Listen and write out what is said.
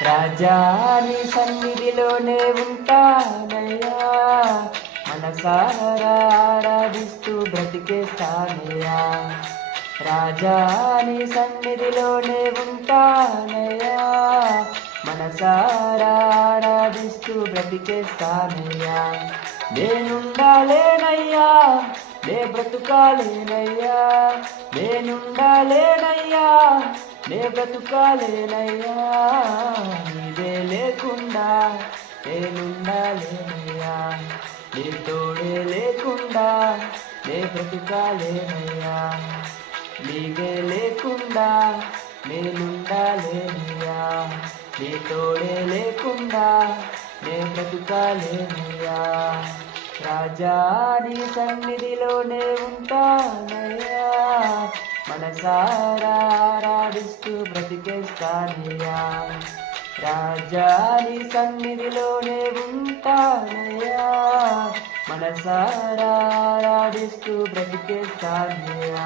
రాజా నీ సన్నిధిలోనే ఉంటానయ్యా, మనసారా ఆరాధిస్తూ బ్రతికేస్తానయ్యా. రాజా నీ సన్నిధిలోనే ఉంటానయ్యా, మనసారా ఆరాధిస్తూ బ్రతికేస్తానయ్యా. నేనుండాలేనయ్యా, నే బ్రతుకాలేనయ్యా, నేనుండాలేనయ్యా, నే బ్రతుకాలేనయ్యా. నీవే లేకుండా నేనుండాలేనయ్యా, నీ తోడే లేకుండా నే బ్రతుకాలేనయ్యా. నీవే లేకుండా నేనుండాలేనయ్యా, నీ తోడే లేకుండా నే బ్రతుకాలేనయ్యా. రాజా నీ సన్నిధిలోనే ఉంటానయ్యా, మనసారా ఆరాధిస్తూ బ్రతికేస్తానయ్యా. రాజా నీ సన్నిధిలోనే ఉంటానయ్యా, మనసారా ఆరాధిస్తూ బ్రతికేస్తానయ్యా.